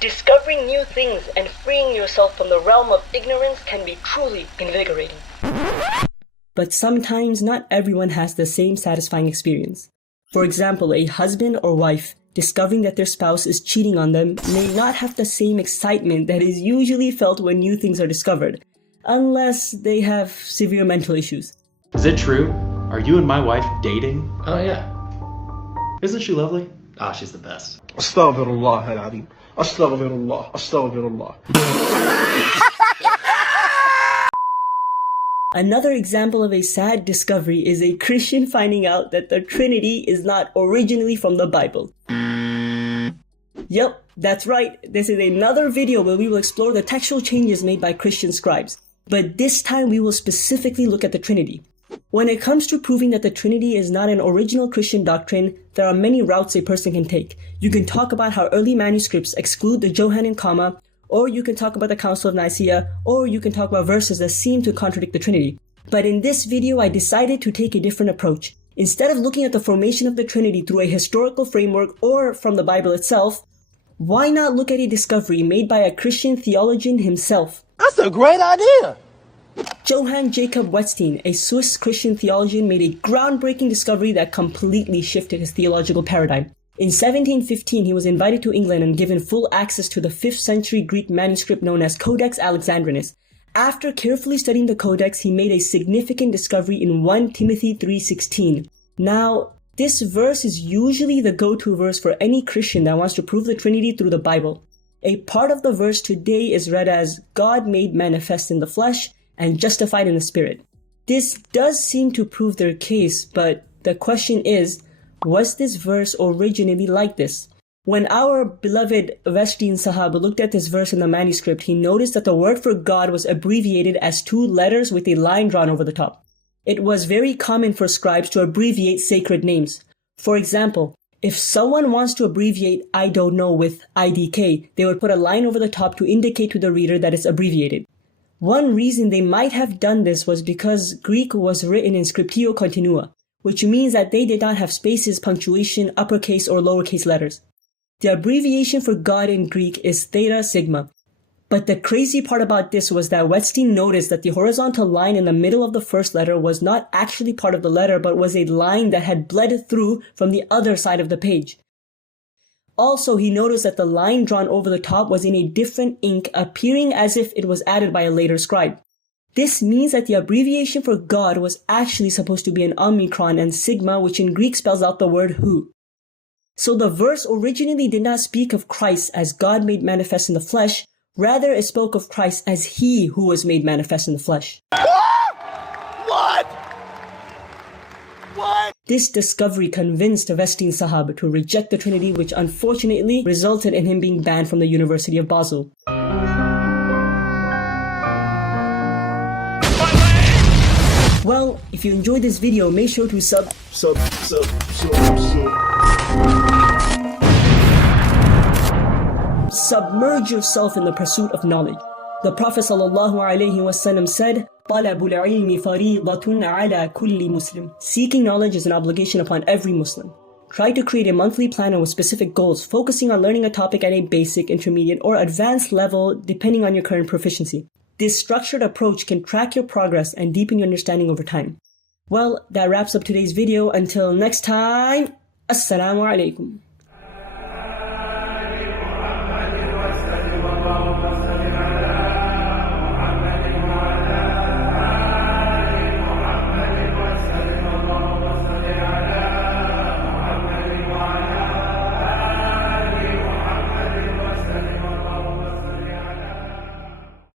Discovering new things and freeing yourself from the realm of ignorance can be truly invigorating. But sometimes not everyone has the same satisfying experience. For example, a husband or wife discovering that their spouse is cheating on them may not have the same excitement that is usually felt when new things are discovered, unless they have severe mental issues. Is it true? Are you and my wife dating? Oh yeah. Isn't she lovely? Ah, she's the best. Astaghfirullah al-Azim. Astaghfirullah. Astaghfirullah. Another example of a sad discovery is a Christian finding out that the Trinity is not originally from the Bible. Yep, that's right. This is another video where we will explore the textual changes made by Christian scribes. But this time we will specifically look at the Trinity. When it comes to proving that the Trinity is not an original Christian doctrine, there are many routes a person can take. You can talk about how early manuscripts exclude the Johannine comma, or you can talk about the Council of Nicaea, or you can talk about verses that seem to contradict the Trinity. But in this video, I decided to take a different approach. Instead of looking at the formation of the Trinity through a historical framework or from the Bible itself, why not look at a discovery made by a Christian theologian himself? That's a great idea. Johann Jakob Wettstein, a Swiss Christian theologian, made a groundbreaking discovery that completely shifted his theological paradigm. In 1715, he was invited to England and given full access to the 5th century Greek manuscript known as Codex Alexandrinus. After carefully studying the Codex, he made a significant discovery in 1 Timothy 3:16. Now, this verse is usually the go-to verse for any Christian that wants to prove the Trinity through the Bible. A part of the verse today is read as, God made manifest in the flesh and justified in the spirit. This does seem to prove their case, but the question is, was this verse originally like this? When our beloved Wettstein Sahab looked at this verse in the manuscript, he noticed that the word for God was abbreviated as 2 letters with a line drawn over the top. It was very common for scribes to abbreviate sacred names. For example, if someone wants to abbreviate I don't know with IDK, they would put a line over the top to indicate to the reader that it's abbreviated. One reason they might have done this was because Greek was written in scriptio continua, which means that they did not have spaces, punctuation, uppercase or lowercase letters. The abbreviation for God in Greek is theta sigma. But the crazy part about this was that Wettstein noticed that the horizontal line in the middle of the first letter was not actually part of the letter, but was a line that had bled through from the other side of the page. Also, he noticed that the line drawn over the top was in a different ink, appearing as if it was added by a later scribe. This means that the abbreviation for God was actually supposed to be an omicron and sigma, which in Greek spells out the word who. So the verse originally did not speak of Christ as God made manifest in the flesh, rather it spoke of Christ as He who was made manifest in the flesh. What? What? This discovery convinced Wettstein Sahab to reject the Trinity, which unfortunately resulted in him being banned from the University of Basel. Well, if you enjoyed this video, make sure to submerge yourself in the pursuit of knowledge. The Prophet ﷺ said, طَلَبُ الْعِلْمِ فَرِيضَةٌ عَلَى كُلِّ مُسْلِمٍ. Seeking knowledge is an obligation upon every Muslim. Try to create a monthly planner with specific goals, focusing on learning a topic at a basic, intermediate, or advanced level depending on your current proficiency. This structured approach can track your progress and deepen your understanding over time. Well, that wraps up today's video. Until next time, Assalamu alaikum.